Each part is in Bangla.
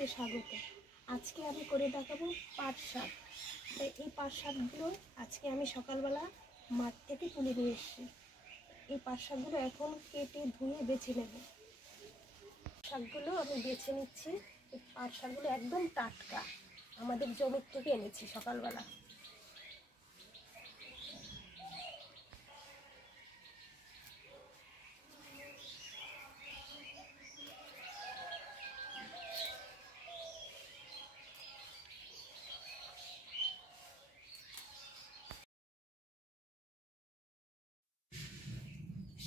সবাইকে স্বাগত। আজকে আমি করে দেখাবো পাট শাক। এই পাট শাকগুলো আজকে আমি সকালবেলা মাঠ থেকে তুলে নিয়ে এসেছি। এই পাট শাকগুলো এখন কেটে ধুয়ে বেছে নেব। শাকগুলো আমি বেছে নিচ্ছি। এই পাট শাকগুলো একদম টাটকা, আমাদের জমির থেকে এনেছি সকালবেলা।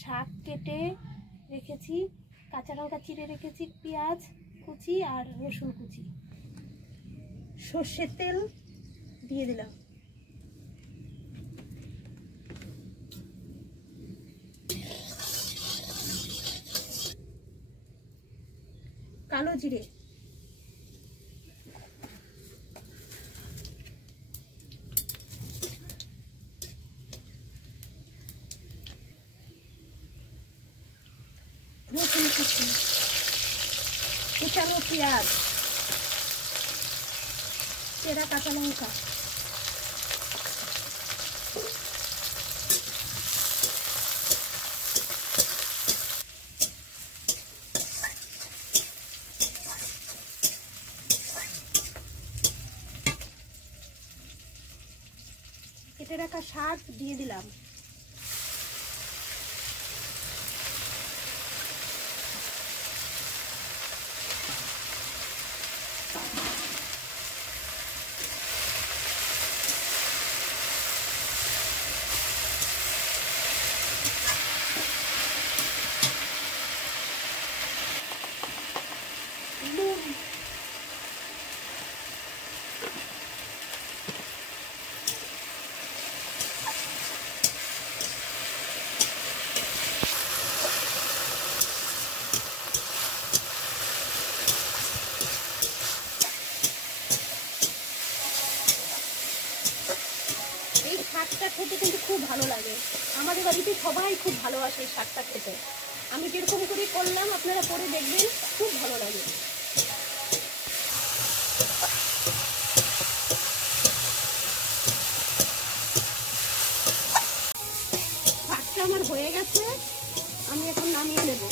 শাক কেটে রেখেছি, কাঁচা লঙ্কা চিড়ে রেখেছি, পেঁয়াজ কুচি আর রসুন কুচি, সর্ষের তেল দিয়ে দিলাম, কালো জিরে, রসুন কুচি, কুচানো পেঁয়াজ, চেরা কাঁচা লঙ্কা, কেটে রাখা শাক দিয়ে দিলাম, নুন, এই শাকটা খেতে কিন্তু খুব ভালো লাগে। আমাদের বাড়িতে সবাই খুব ভালোবাসে এই শাকটা খেতে। আমি যেরকম করে করলাম আপনারা করে দেখবেন, খুব ভালো লাগে। শাকটা আমার হয়ে গেছে, আমি এখন নামিয়ে নেব।